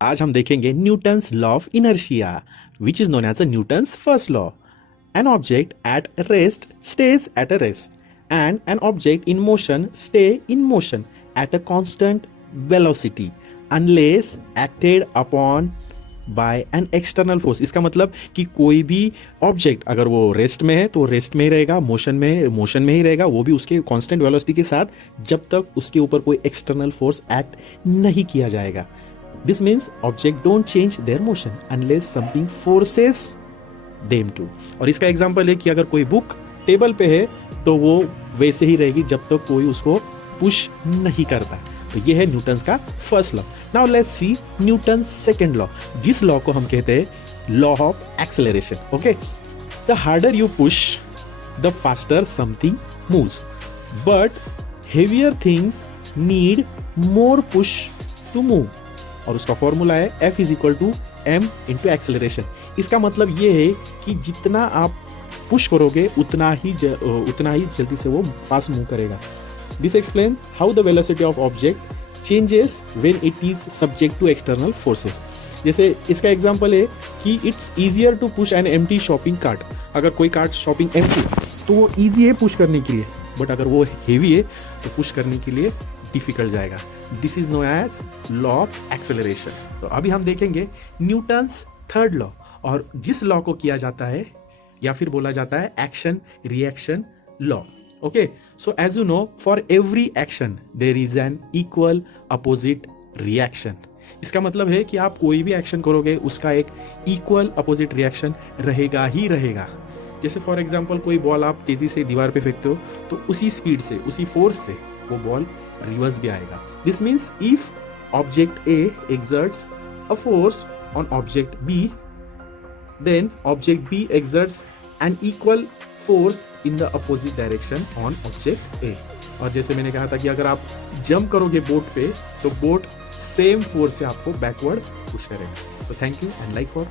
आज हम देखेंगे Newton's law of inertia which is known as Newton's first law. An object at rest stays at a rest, and an object in motion stay in motion at a constant velocity unless acted upon by an external force. इसका मतलब कि कोई भी object अगर वो rest में है तो रेस्ट में ही रहेगा, मोशन में ही रहेगा, वो भी उसके कांस्टेंट वेलोसिटी के साथ, जब तक उसके ऊपर कोई एक्सटर्नल फोर्स एक्ट नहीं किया जाएगा. This means object don't change their motion unless something forces them to. और इसका एग्जांपल है कि अगर कोई बुक टेबल पे है तो वो वैसे ही रहेगी जब तक कोई उसको पुश नहीं करता. तो ये है न्यूटन्स का first law. Now let's see Newton's second law, जिस लॉ को हम कहते हैं law of acceleration. Okay, the harder you push the faster something moves, but heavier things need more push to move. और उसका फॉर्मूला है F is equal to m into acceleration. इसका मतलब ये है कि जितना आप पुश करोगे उतना ही जल्दी से वो फास्ट मूव करेगा. This explain how the velocity of object changes when it is subject to external forces. जैसे इसका एग्जांपल है कि it's easier to push an empty shopping cart. अगर कोई कार्ट शॉपिंग एम्प्टी तो वो इजी है पुश करने के लिए, बट अगर वो हेवी है तो पुश करने के लिए डिफिकल्ट जाएगा. This is known as law of acceleration. तो अभी हम देखेंगे न्यूटन्स थर्ड लॉ, और जिस लॉ को किया जाता है या फिर बोला जाता है action reaction law. Okay, so as you know for every action there is an equal opposite reaction. इसका मतलब है कि आप कोई भी एक्शन करोगे उसका एक इक्वल अपोजिट रिएक्शन रहेगा ही रहेगा. जैसे फॉर एग्जाम्पल कोई बॉल आप तेजी से दीवार पे फेंकते हो तो उसी स्पीड से, उसी फोर्स से वो बॉल रिवर्स भी आएगा. This means if object A exerts a force on object B, then object B exerts an equal force in the opposite direction on object A. और जैसे मैंने कहा था कि अगर आप जंप करोगे बोट पे तो बोट सेम फोर्स से आपको बैकवर्ड पुश करेगा. So thank you and like for